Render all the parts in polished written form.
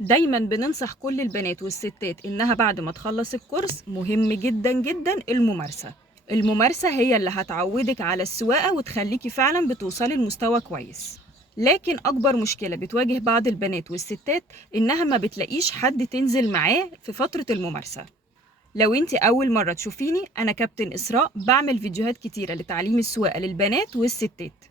دايما بننصح كل البنات والستات انها بعد ما تخلص الكورس مهم جدا جدا الممارسة هي اللي هتعودك على السواقة وتخليكي فعلا بتوصلي لمستوى كويس. لكن اكبر مشكلة بتواجه بعض البنات والستات انها ما بتلاقيش حد تنزل معاه في فترة الممارسة. لو انت اول مرة تشوفيني، انا كابتن اسراء، بعمل فيديوهات كتيرة لتعليم السواقة للبنات والستات.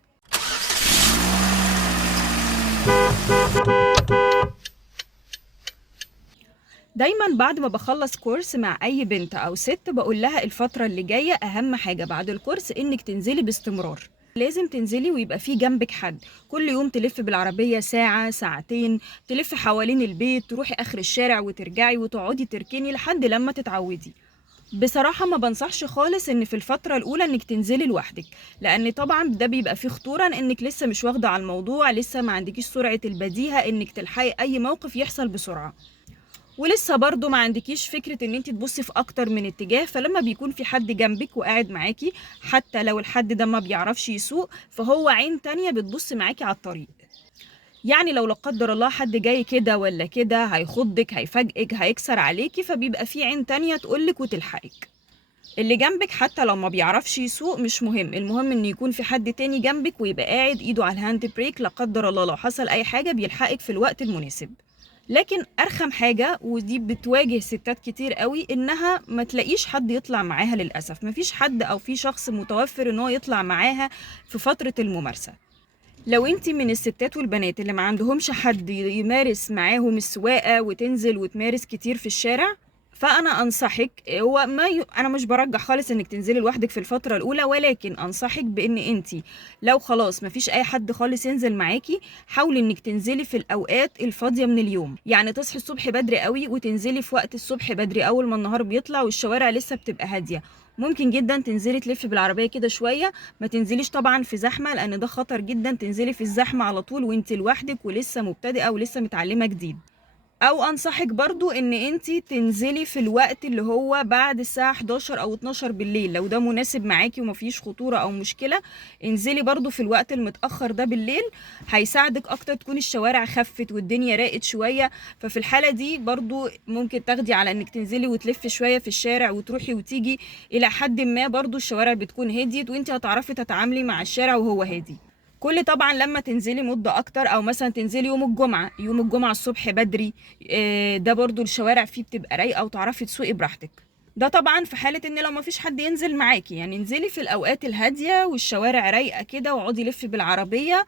دايما بعد ما بخلص كورس مع اي بنت او ست بقول لها الفترة اللي جاية اهم حاجة بعد الكورس انك تنزلي باستمرار. لازم تنزلي ويبقى في جنبك حد، كل يوم تلف بالعربية ساعة ساعتين، تلف حوالين البيت، تروحي اخر الشارع وترجعي وتقعدي تركني لحد لما تتعودي. بصراحة ما بنصحش خالص ان في الفترة الاولى انك تنزلي لوحدك، لان طبعا ده بيبقى فيه خطورة انك لسه مش واخدة على الموضوع، لسه ما عندكيش سرعة البديهة انك تلحقي اي موقف يحصل بسرعة، ولسه برضو ما عندكيش فكرة ان انت تبصي في اكتر من اتجاه. فلما بيكون في حد جنبك وقاعد معاكي، حتى لو الحد ده ما بيعرفش يسوق، فهو عين تانية بتبص معاكي على الطريق. يعني لو لا قدر الله حد جاي كده ولا كده هيخضك، هيفاجئك، هيكسر عليكي، فبيبقى في عين تانية تقولك وتلحقك. اللي جنبك حتى لو ما بيعرفش يسوق مش مهم، المهم ان يكون في حد تاني جنبك ويبقى قاعد ايده على الهاند بريك، لا قدر الله لو حصل اي حاجة بيلحقك في الوقت المناسب. لكن ارخم حاجة ودي بتواجه ستات كتير قوي، انها ما تلاقيش حد يطلع معاها. للأسف مفيش حد او في شخص متوفر ان هو يطلع معاها في فترة الممارسة. لو انتي من الستات والبنات اللي ما عندهمش حد يمارس معاهم السواقة وتنزل وتمارس كتير في الشارع، فانا انصحك، هو ما انا مش برجح خالص انك تنزلي لوحدك في الفتره الاولى، ولكن انصحك بان انتي لو خلاص مفيش اي حد خالص ينزل معاكي، حاولي انك تنزلي في الاوقات الفاضيه من اليوم. يعني تصحي الصبح بدري قوي وتنزلي في وقت الصبح بدري اول ما النهار بيطلع والشوارع لسه بتبقى هاديه. ممكن جدا تنزلي تلفي بالعربيه كده شويه، ما تنزليش طبعا في زحمه لان ده خطر جدا تنزلي في الزحمه على طول وانتي لوحدك ولسه مبتدئه ولسه متعلمه جديد. او انصحك برضو ان انتي تنزلي في الوقت اللي هو بعد الساعة 11 او 12 بالليل، لو ده مناسب معاكي ومفيش خطورة او مشكلة. انزلي برضو في الوقت المتأخر ده بالليل، هيساعدك اكتر، تكون الشوارع خفت والدنيا راقت شوية. ففي الحالة دي برضو ممكن تاخدي على انك تنزلي وتلفي شوية في الشارع وتروحي وتيجي، الى حد ما برضو الشوارع بتكون هديت وانتي هتعرفي تتعاملي مع الشارع وهو هادي. كل طبعا لما تنزلي مدة اكتر، او مثلا تنزلي يوم الجمعة الصبح بدري، ده برضو الشوارع فيه بتبقى رايقة وتعرفي تسوقي براحتك. ده طبعا في حالة ان لو مفيش حد ينزل معاكي، يعني انزلي في الاوقات الهادية والشوارع رايقة كده واقعدي لفي بالعربية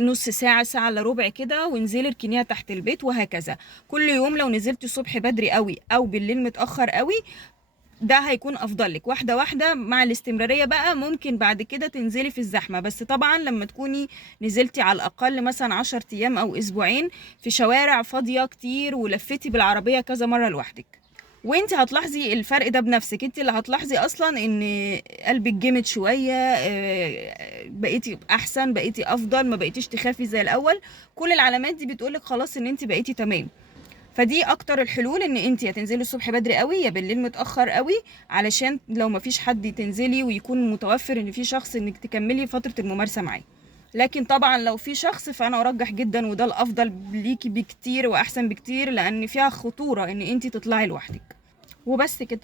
نص ساعة ساعة الا ربع كده، وانزلي اركنيها تحت البيت وهكذا. كل يوم لو نزلتي الصبح بدري قوي او بالليل متأخر قوي، ده هيكون افضل لك. واحده واحده مع الاستمراريه بقى ممكن بعد كده تنزلي في الزحمه، بس طبعا لما تكوني نزلتي على الاقل مثلا 10 ايام او اسبوعين في شوارع فاضيه كتير ولفتي بالعربيه كذا مره لوحدك. وانت هتلاحظي الفرق ده بنفسك، انت اللي هتلاحظي اصلا ان قلبك جامد شويه، بقيتي احسن، بقيتي افضل، ما بقيتيش تخافي زي الاول. كل العلامات دي بتقولك خلاص ان انت بقيتي تمام. فدي اكتر الحلول، ان انت يا تنزلي الصبح بدري قوي يا بالليل متاخر قوي، علشان لو مفيش حد تنزلي ويكون متوفر ان في شخص انك تكملي فتره الممارسه معاه. لكن طبعا لو في شخص فانا ارجح جدا، وده الافضل ليكي بكتير واحسن بكتير، لان فيها خطوره ان انت تطلعي لوحدك. وبس كده.